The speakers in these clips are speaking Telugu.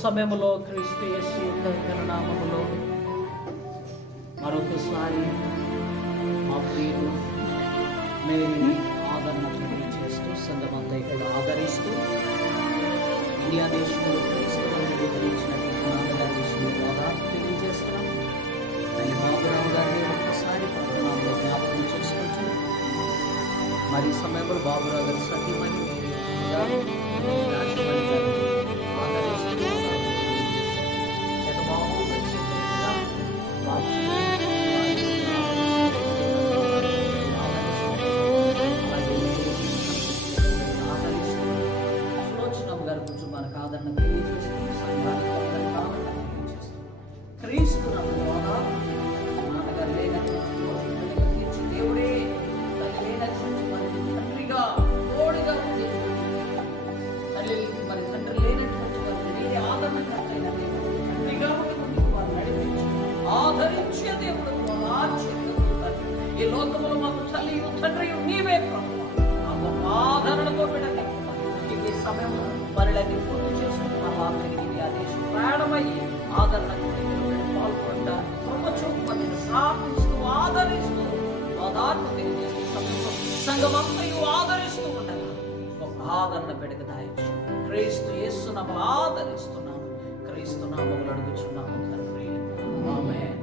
సమయంలో క్రీస్తు యేసు యొక్క నామములో మరొకసారి మా ప్రియులు మేరీ ఆదరణ తెలియజేస్తూ సంఘమంతా ఇక్కడ ఆదరిస్తూ ఇండియా దేశంలో క్రీస్తువులను వివరించినటువంటి నాన్నగారి విషయంలో ఆదరణ తెలియజేస్తున్నాం. అని బాబురావు గారిని ఒక్కసారి పట్టణంలో జ్ఞాపకం చేసుకుంటూ మరి సమయంలో బాబురావు గారి సతీమణి గారి కుటుంబానికి ఆదరణ తెలియజేస్తూ సంఘానికి అందరికీ ఆదరణ తెలియజేస్తూ క్రీస్తు నాన్నగారు లేనటువంటి దేవుడే తల్లి లేనటువంటి వారికి తండ్రిగా తోడుగా ఉంది. తల్లికి మరి తండ్రి లేనటువంటి వారికి వేరే ఆదరణకర్తైన దేవుడు తండ్రిగా ఉండి వారు నడిపించి ఆదరించే దేవుడు ఈ లోకములో మాకు తల్లియు తండ్రియు నీవే ప్రభువా. ఆ గొప్ప ఆదరణతో బిడ్డని ఈ సమయంలో పనులన్నీ పూర్తి చేసుకుని మా వారికి ఆదేశం ప్రయాణమయ్యి ఆదరణకు పాల్గొంటా కృపచూపని ప్రార్థిస్తూ ఆదరిస్తూ ఆదరణ తెలియజేస్తూ సమయంలో సంఘమంతయు ఆదరిస్తూ ఉండగా ఒక ఆదరణ బిడ్డకు దాయించు. క్రీస్తు యేసు నామములో ఆదరిస్తున్నాము, క్రీస్తు నామములో అడుగుచున్నాము తండ్రి. ఆమేన్.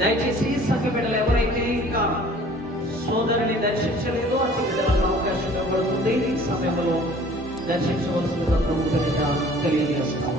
దయచేసి సంఘ బిడ్డలు ఎవరైతే ఇంకా సోదరుని దర్శించలేదో అతి బిడ్డలకు అవకాశం ఇవ్వబడుతుంది. ఈ సమయంలో దర్శించవలసిందిగా ప్రభువుగా తెలియజేస్తాం.